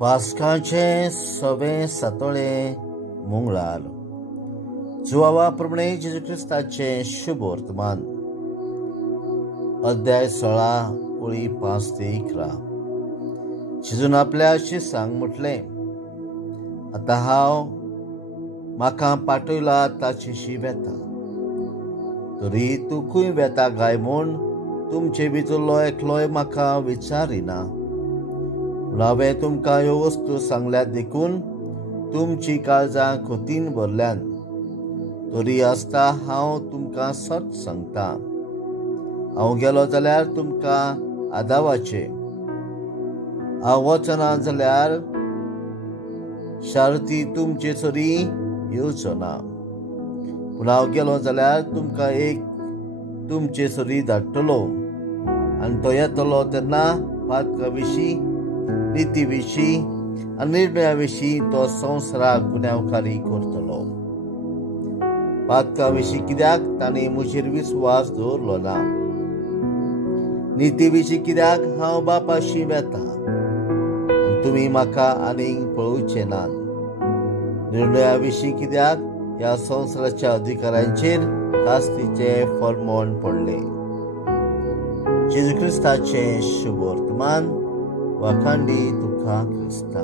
पास्काचे 6वें सातोळे मंगळार जुवावा प्रमाणे जेजू क्रिस्ताचे शुभ वर्तमान अध्याय 16 ओळी 5 ते 11। जेजून आपल्या शिष्यांक म्हटले, आता हांव म्हाका पाठयला ताचेशी वेता, तरी तूं खंय वेता काय म्हूण तुमचे भितरलो एकलोय म्हाका विचारिना। हांवें तुमकां ह्यो वस्तू सांगल्यात देखून तुमची काळजां खोतीन भरल्यान, तरी आसता हांव तुमकां सच सांगता, हांव गेलो जाल्यार तुमकां आदावाचे, हांव वचना जाल्यार शार्ती तुमचे सरी येवचो ना। पूण हांव गेलो जाल्यार तुमकां एक तुमचे सरी धाडटलो, आनी तो येतलो तेन्ना पातका विशीं, नीती विशीं आनी निर्णया विशीं तो संवसाराक गुन्यांवकारी करतलो। पातका विशीं कित्याक तांणी म्हजेर विस्वास दवरलो ना, नीती विशीं कित्याक हांव बापाशी वेता आनी तुमी म्हाका आनीक पळोवचे नात, निर्णया विशीं कित्याक ह्या संवसाराच्या अधिकाऱ्यांचेर कास्तीचें फर्मोण पडले। जेजू क्रिस्ताचें शुभ वर्तमान। वाखांडी तुका क्रिस्ता।